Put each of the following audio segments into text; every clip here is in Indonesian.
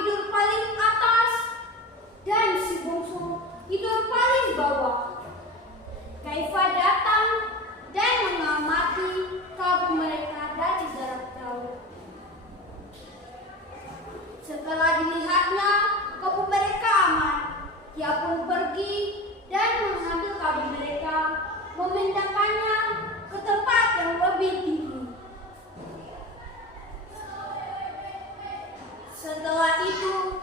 tidur paling atas dan si bungsu tidur paling bawah. Kaifa datang dan mengamati kabut mereka dari jarak jauh. Setelah dilihatnya, kabut mereka aman. Dia pun pergi dan mengambil kabut mereka, memindahkannya ke tempat yang lebih tinggi. Setelah itu,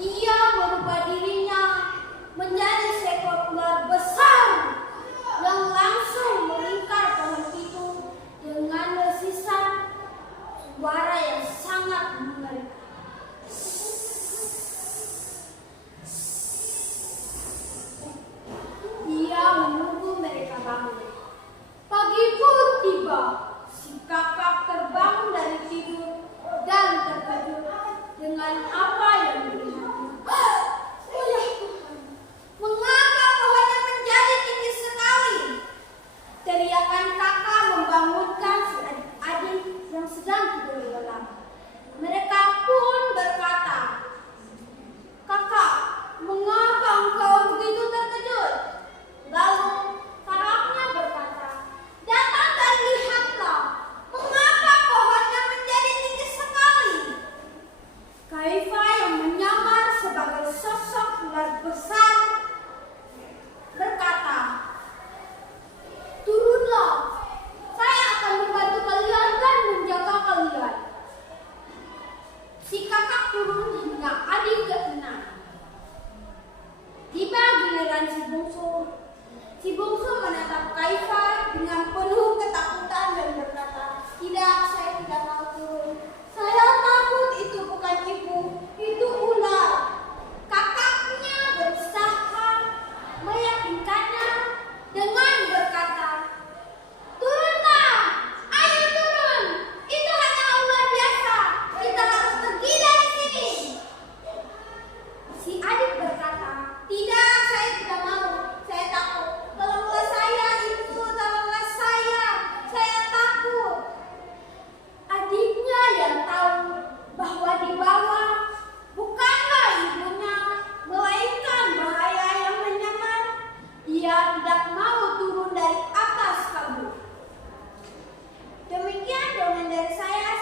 ia merubah dirinya menjadi seekor ular besar yang langsung melingkar pohon itu dengan desisan suara yang sangat mengerikan. Dia menunggu mereka bangun. Pagi pun tiba. Si kakak terbangun dari tidur dan terkejut dengan apa yang dilihatnya. Oh ya Tuhan, mengapa pohonnya menjadi tinggi sekali? Teriakan kakak membangunkan si adik-adik yang sedang tidur lelap. Mereka pun berkata, "Kakak, mengapa engkau begitu terkejut?" Lalu kakaknya berkata, "Datang dan lihatlah, mengapa pohonnya menjadi tinggi sekali?" Kaifa yang menyamar sebagai sosok ular besar berkata, "Turunlah, saya akan membantu kalian dan menjaga kalian." Si kakak turun hingga adik keenam. Tiba giliran si bungsu. Si bungsu menatap Kaifa dengan penuh ketakutan dan berkata, "Tidak, saya tidak mau turun. Saya takut, itu bukan ibu, itu ular." Kakaknya berusaha meyakinkannya dengan berkata, "Turunlah, ayo turun. Itu hanya ular biasa. Kita harus pergi dari sini." Si adik berkata, "Tidak, saya tidak mau. Saya takut. Tolonglah saya, ibu, tolonglah saya. Saya takut." Adiknya yang tahu bahwa di bawah bukanlah ibunya, melainkan bahaya yang menyamar, dia tidak mau turun dari atas kabut. Demikian dongeng dari saya.